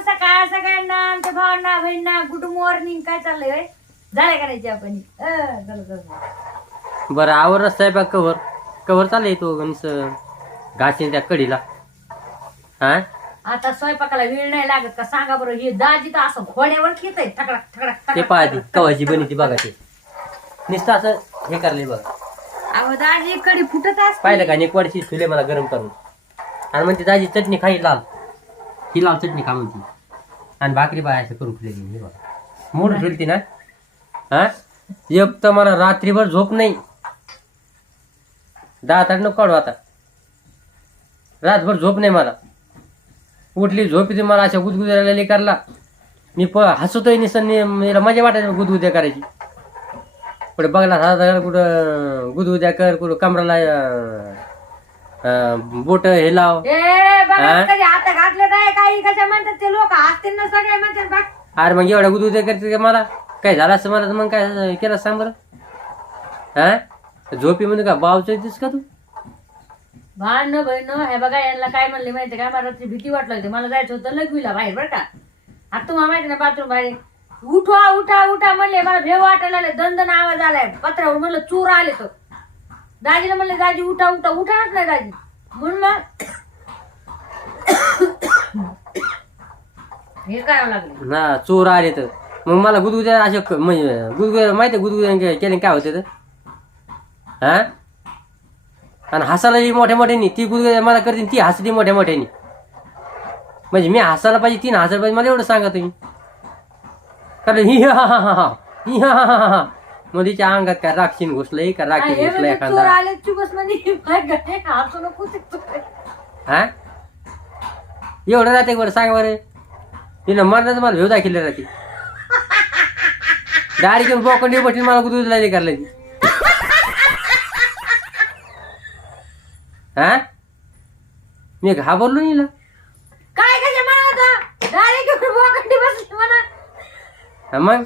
सकाळ सगळ्यांना आमच्या भावांना बहिणींना गुड मॉर्निंग काय चाललंय होय? झालं करायची आपण. बरं आवर स्वयंपाक कवर कवर चाललंय तो गणस घासीन त्या कडीला. हा? आता स्वयंपाकाला वेळ नाही लागत का सांगा बरं हे दाजी तर असं घोड्यावर घेत आहे ठकडा ठकडा ते ठकडा, पाहती ठकडा. कवाची बनी ती बघा ते. नुसतं असं हे करले बघ. अहो दाजी कडी फुटत असते. पाहिलं का नेकवाडशी ठेवले मला गरम करून. आणि म्हणते दाजी चटणी खाई लाल. ही लाल चटणी खा म्हणती. आणि भाकरी बाय असं करून ठेवली हे बघा. मूड ठेवली ना? हा? एक तर मला रात्रीभर झोप नाही. दहा ताट नको काढू आता. रातभर झोप नाही मला. उठली झोप येते मला अशा गुदगुद्या करला मी प हसतोय निसन मला मजा वाटायची गुदगुद्या करायची. कुठे बघला हा कुठं गुदगुद्या कर कुठं कमराला बोट हे लाव. ए बघा? कधी आता घातलं काय काही? कशा म्हणतात ते लोक? हसतील ना सगळे म्हणतात बघ. अरे मग एवढ्या गुदगुद्या करते का मला? काय झालं असं मला? तर मग काय केलं सांग बरं. हा? झोपी म्हणजे का बावच येतेस का तू? भांडण बहिण हे बघा यांना काय म्हणले माहिती का? मला रात्री भीती वाटलं होती. मला जायचं होतं लघवीला बाहेर बरं का? आता तुम्हाला माहिती ना बाथरूम बाहेर? उठवा उठा उठा म्हणले मला भेव वाटायला लागले. दंदन आवाज आलाय. पत्रावर म्हणलं चोर आले तर. दाजीला म्हणले दाजी उठा उठा उठाच नाही दाजी. म्हणून मग हे करावं लागलं. ना चोर आले तर. मग मला गुदगुद्या असे क- म्हणजे गुदगुद्या माहिती आहे गुदगुद्या केले काय होते तर? हा? आणि हसायला जी मोठ्या मोठ्यानी ती गुदगुद्या मला करते ती हसली मोठ्या मोठ्यानी. म्हणजे मी हसायला पाहिजे तीन हसायला पाहिजे मला एवढं सांगा तुम्ही. कारण ही हा हा हा हा ही हा हा हा हा. मग तिच्या अंगात काय राक्षीन घुसलंय का म्हणजे चोर एखादा? आले चुबसमध्ये काय गणे हसू नको ते चोर. हा? एवढं राहते बरं? सांग बरं. तिनं मरणाचं मला भेव दाखिले राहते. दारी घेऊन बोकंडी बटली मला कुठे लागली करला ती. हा? मी घाबरलो नाही हिला. काय डायरेक्ट बसली म्हणा. हा मग?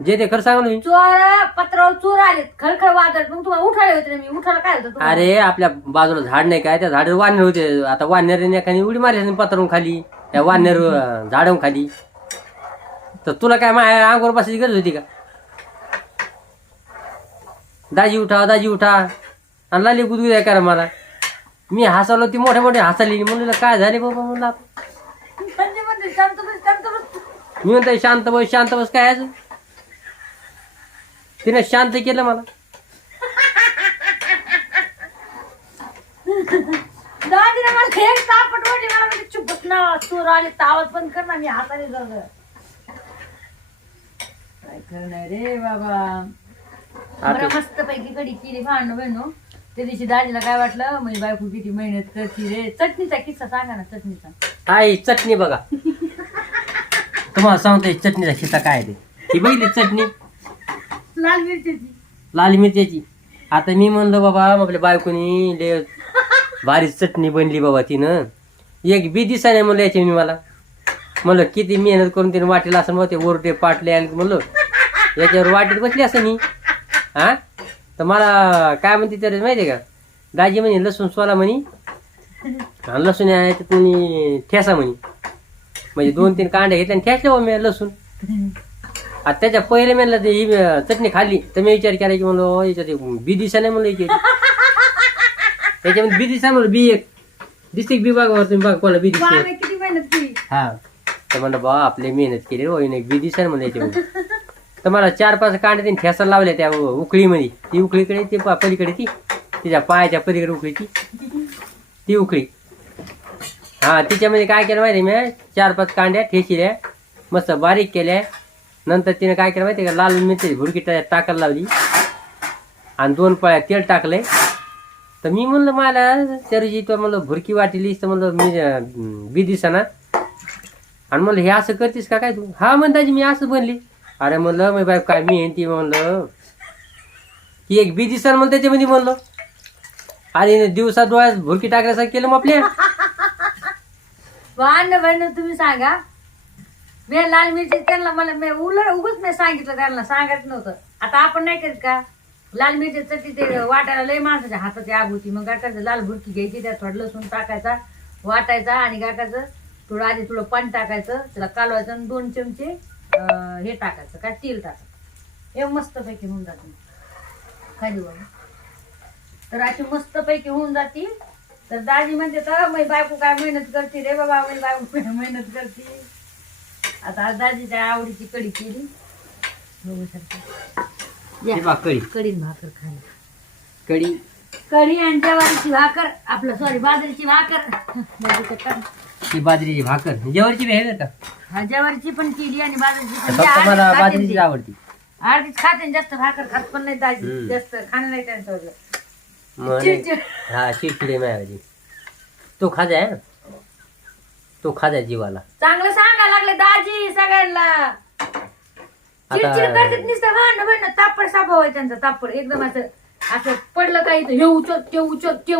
जे ते खरं सांगलो मी. चोर पत्रावर चोर आले खळखळ वाजत मग तुम्हाला उठाले होते ना मी उठायला काय होतं तुम्हाला? अरे आपल्या बाजूला झाड नाही काय? त्या झाडावर वानर होते. आता वानर एखादी उडी मारली पत्रून खाली. त्या वानर झाडून खाली. तर तुला काय माझ्या अंगावर बसायची गरज होती का? दाजी उठा दाजी उठा. आणि लागली गुदगुद्या करा मला? मी हसावलो ती मोठ्या मोठ्या हसाली म्हणलं काय झाले बाबा? म्हणलं आता. म्हणजे म्हणजे शांत बस शांत बस. मी म्हणतो शांत बस शांत बस. काय आहे? तिने शांत केलं मला. दादीने मला एक तापट वाटली मला म्हणजे चुप बस ना चोर आले तर आवाज बंद कर ना मी हाताने जाऊ काय करणार रे बाबा? बरं मस्त पैकी कडी केली भांडण बहिणू त्या दिवशी दाजीला काय वाटलं? म्हणजे बायको किती मेहनत करते रे. चटणीचा किस्सा सांगा ना चटणीचा. आई चटणी बघा. तुम्हाला सांगतोय चटणीचा शिता काय ते? ही बघितली चटणी? लाल मिरच्याची आता मी म्हणलं बाबा आपल्या बायकोनी ले भारी चटणी बनली बाबा तिनं. एक बी दिसाने म्हणलं याची मी मला. म्हणलं किती मेहनत करून तिने वाटेला असं मग ते ओरटे पाटले आणि म्हणलं याच्यावर वाटेत बसली असं मी. हा तर मला काय म्हणते तर माहिती आहे का? दाजी म्हणे लसूण सोला म्हणे. आणि लसूण आहे त्यात म्हणे ठेसा म्हणे. म्हणजे दोन तीन कांड्या घेतल्या आणि ठेसल्या बा मी लसूण. आता त्याच्या पहिले म्हणलं ते ही अं, चटणी खाल्ली. तर मी विचार केला की म्हणलो याच्यात बी दिसा नाही म्हणलं याच्यात. त्याच्यामध्ये बी दिसा म्हणलं बी एक. दिसते का बी तुम्ही बघा कोणाला बी दिसते आम्ही किती मेहनत केली. हा. तर म्हणलं बा आपले मेहनत केली रे होईन बी दिसा म्हणलं याच्यामध्ये. तर मला चार पाच कांडे तीन ठेसा लावल्या त्या उकळीमध्ये ती उकळीकडे ती पा- पलीकडे ती तिच्या पायाच्या पलीकडे उकळी ती. ती उकळी हा तिच्यामध्ये काय केलं माहिती मी? चार पाच कांड्या ठेशिल्या मस्त बारीक केल्या. नंतर तिने काय केलं माहिती का? लाल मिरची भुरकी टाकायला लावली. आणि दोन पळ्या तेल टाकलंय. तर मी म्हणलं मला त्या रोजी तो म्हणलं भुरकी वाटलीस तर म्हणलं मी अं, बी दिसाना आणि म्हणलं हे असं करतीस का? काय तू? हा म्हणताची मी असं बनली. अरे म्हणलं मी बाय काय मी ती म्हणलं. की एक बी दिसा म्हणलं त्याच्यामध्ये म्हणलं. आणि दिवसा डोळ्यात भुरकी टाकल्यासारखं केलं मग आपल्या. भांडण बहिण तुम्ही सांगा. मी लाल मिरची त्यांना मला मी उलट उगच मी सांगितलं त्यांना सांगायचं नव्हतं. आता आपण नाही करीत का? लाल मिरची चटणी ते वाटायला लय माणसाच्या हाताची आग होती. मग काय लाल भुरकी घ्यायची त्यात थोडं लसूण टाकायचा वाटायचा आणि काय थोडं आधी थोडं पाणी टाकायचं त्याला कालवायचं आणि दोन चमचे हे टाकायचं काय तेल टाकायचं. हे मस्त पैकी होऊन जाते खाली वर तर अशी मस्त पैकी होऊन जाते तर दादी म्हणते तर मी बायको काय मेहनत करते रे बाबा? मी बायको मेहनत करते? आता आज दादीच्या आवडीची कढी केली. बघू शकता. हे या, बघ कढी कढी आणि भाकर खायला. कढी. कढी आणि ज्वारीची भाकर. आपलं सॉरी बाजरीची भाकर. बाजरीचं. ही बाजरीची भाकर. जेवरची बी आहे बरं का? हा ज्वारीची पण केली आणि बाजरीची पण फक्त मला खाते बाजरीची ती. आवडती. अर्धीच खाते आणि जास्त भाकर खात पण नाही दाजी. हम्म. जास्त खाणं नाही त्यांचं. वगैरे. मग चिडचिड. हा चिडचिडी माझ्यावाली. तो खाजा आहे तो खाजा जीवाला. चांगलं सांगा लागले दाजी सगळ्यांना. चिडचिड करतात नुसतं भांडण भांडण. तापड सापव आहे त्यांचं तापड. एकदम असं असं पडलं काही हे ते ते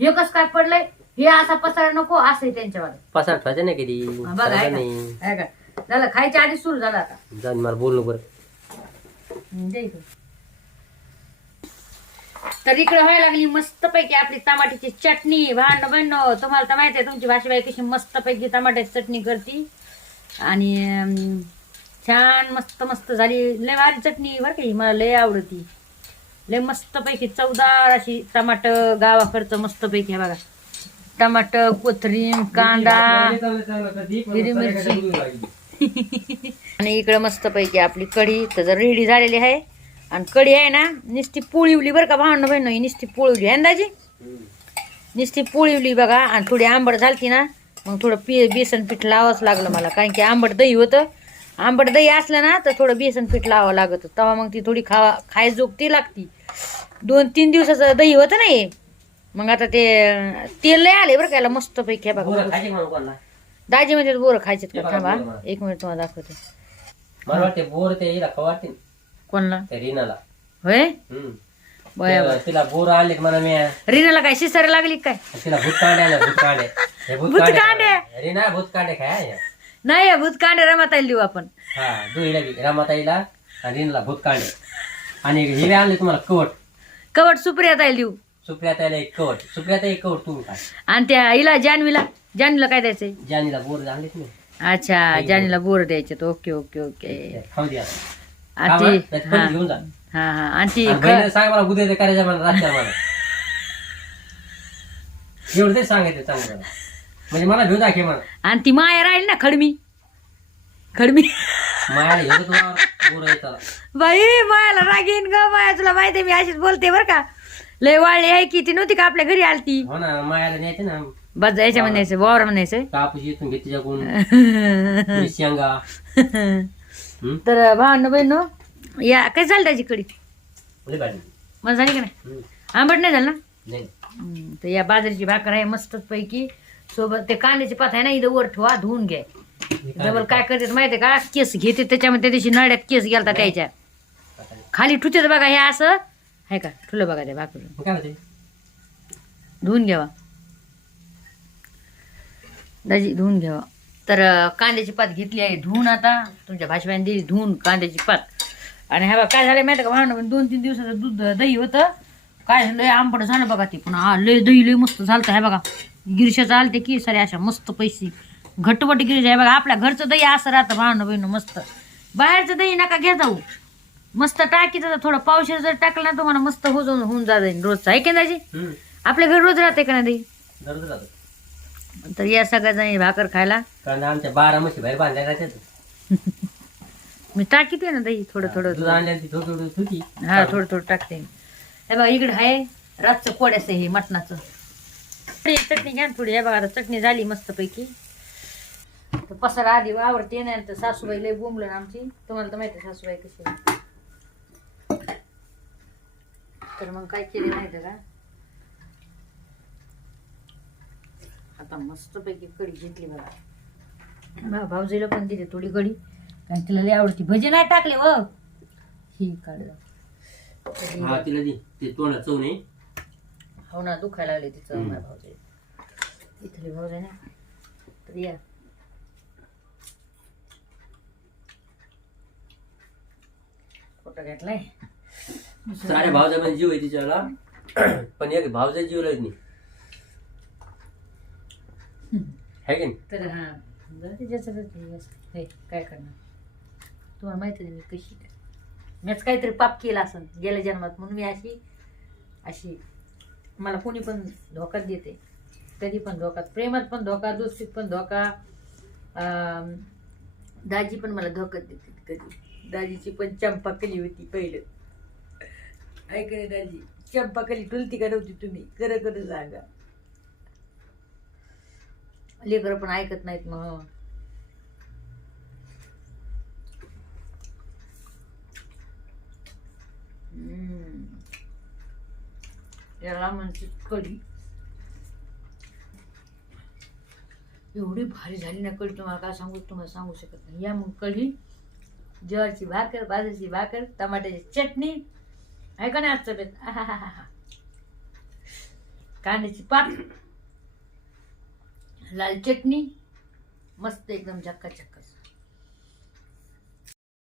हे कसं काय पडलंय? हे असा पसारा नको असं आहे त्यांच्यावर पसार ठेवायचं नाही कधी. बघा, आहे चालत का? नाही. आहे का झालं खायच्या आधी सुरू झालं आता. जाऊन मला बोललो बरं. इकडं. तर इकडे व्हायला लागली मस्त पैकी आपली टमाट्याची चटणी. भांड भांड तुम्हाला तर माहिती आहे तुमची भाषेबाई कशी मस्त पैकी टमाट्याची चटणी करती. आणि छान मस्त मस्त झाली. लय भारी चटणी बरं का ही मला लय आवडती. लय मस्त पैकी चवदार अशी टमाट गावाकडचं मस्त पैकी आहे बघा. टमाट कोथरीम कांदा हिरवी मिरची. आणि इकडं मस्त पैकी आपली कढी. तर रेडी झालेली आहे आणि कढी आहे ना नुसती पोळीवली बरं का भावनं बहिण ही नुसती पोळीवली. आहे अंदाजी नुसती पोळीवली बघा आणि थोडी आंबट झालती ना मग थोडं पी बेसन पीठ लावावंच लागलं मला. कारण की आंबट दही होतं. आंबट दही असलं ना तर थोडं बेसन पीठ लावावं लागत. तेव्हा मग ती थोडी खावा खायजोग ती लागती. दोन तीन दिवसाचं दही होतं ना हे. मग आता ते तेल लय आले बरं का याला मस्त पैकी बघा? दाजी म्हणजे बोरं खायचे थांबा. एक मिनिट तुम्हाला दाखवते. मला वाटते बोर ते वाटते कोणला? त्या रीनाला. होय? हम्म. बया तिला बोर आले म्हणा मी रीनाला काय शिसार लागली काय? तिला भूत कांडे आले भूत कांडे हे भूत भूत कांडे कांडे? खाय. रीना भूत कांडे खाय नाही भूत कांडे रमाताईल देऊ आपण. हा दुईला बी. रमाताईला आणि रीनला भूत कांडे आणि हिरे आणले तुम्हाला कवट. कवट सुप्रियाताईल देऊ. सुप्रियाताईला एक कवट. सुप्रियाता एक कवट तुम्ही काय आणि त्या हिला जानवीला. जानवीला काय द्यायचंय? जानीला बोर आणलेच नाही अच्छा जानवीला बोर द्यायचे ओके ओके ओके. खाऊ द्या. हा. घेऊन जा. हा हा. आणि ती आणि ख- बहिणीला सांग मला उद्या ते करायचं मला रात्री मला एवढं ते सांगायचं चांगलं. म्हणजे मला घेऊन दाखव मला. आणि ती माया राहील ना खडमी. खडमी. घेऊन तुला बाई मायाला रागीन ग माया. तुला माहितीये मी अशीच बोलते बर का. लय वाळली आहे की ती नव्हती का आपल्या घरी आलती? हो ना मायाला न्यायचं ना. बस याच्या म्हणायचं वावर म्हणायचं. कापूस इथून घेते शेंगा? तर भावना बहिण या काय झालं त्याची कडी. मला झाली का नाही. आंबट नाही झालं ना? तर या बाजरीची भाकर आहे मस्तच पैकी सोबत ते कांद्याची पात आहे ना इथं वर ठेवा धुवून घ्या. डबल काय करतात माहितीये का? केस घेते त्याच्यामध्ये त्या दिवशी नळ्यात केस गेलता त्याच्या. खाली ठुते बघा हे असं. आहे का? ठुलं बघा त्या भाकर. धुवून घ्यावा. दाजी धुवून घ्यावा. तर कांद्याची पात घेतली आहे धुवून आता. तुमच्या भाषेबाईने दिली धुवून कांद्याची पात. आणि हा बघा काय झालं माहिती का? भावना दोन तीन दिवसाचं दूध दही होतं. काय झालं? लय आंबट झालं बघा ते पण हा लय दही लय मस्त झालं हे बघा गिरशाचं आलते की सारे अशा मस्त पैसे. घटवट गिरीश आहे. बघा आपल्या घरचं दही असं राहतं भावना बहिण मस्त. बाहेरचं दही नका घ्या जाऊ. मस्त टाकीचं थोडं पावशेर जर टाकलं ना तुम्हाला मस्त होऊन होऊन जाईल रोजचं. आहे की दाजी. आपल्या घरी रोज राहते का नाही दही? तर या सगळ्या जणी भाकर खायला. कारण आमच्या बारा म्हशी बाहेर बांधल्या राहतात मी टाकीते ना दही थोडं थोडं दूध आणल्या ती थोडी थोडी होती हा थोडं थोडं टाकते. हे बघा इकडे आहे रातचं पोड्याचं हे मटणाचं. चटणी घ्या ना थोडी हे बघा आता चटणी झाली मस्तपैकी. तर पसारा आधी आवडते नाही तर सासूबाई लय बोंबलं ना आमची. तुम्हाला तर माहिती आहे सासूबाई कशी आहे. तर मग काय केले माहिती आहे का? आता मस्तपैकी कढी घेतली बघा. बा- भाऊजीला पण दिली थोडी कढी. कारण तिला लय आवडती. भजी नाही टाकले व. ही काढ. हा तिला दी. ते तोंडात चव नाही. हो ना दुखायला लागले तिचं हम्म. माझ्या भाऊजी इथली भाऊज ना. तर या. फोटो घेतलाय. सारे भावजा पण जीव आहे तिच्याला. पण एक भावजा जीव लागत नाही. आहे की नाही? तर हा बरं ते ज्याचं त्याचं हे असतं. हे काय करणार? तुम्हाला माहिती नाही मी कशी काय मीच काहीतरी पाप केला असं गेल्या जन्मात. म्हणून मी अशी अशी मला कोणी पण धोका देते. कधी पण धोका प्रेमात पण धोका दोस्तीत पण धोका अं, दाजी पण मला धोका देते कधी. दाजीची पण चंपाकली होती पहिलं. ऐकले दाजी चंपाकली टुलती का नव्हती तुम्ही? खरं खरं सांगा. लेकरं पण ऐकत नाहीत मग याला म्हणजे कढी एवढी भारी झाली ना कढी तुम्हाला काय सांगू तुम्हाला सांगू शकत नाही. या मग कढी ज्वारीची भाकर बाजरीची भाकर टमाट्याची चटणी. ऐका ना आजचं बेत. आहाहाहा. कांद्याची पात. लाल चटणी मस्त एकदम झक्का झक्काच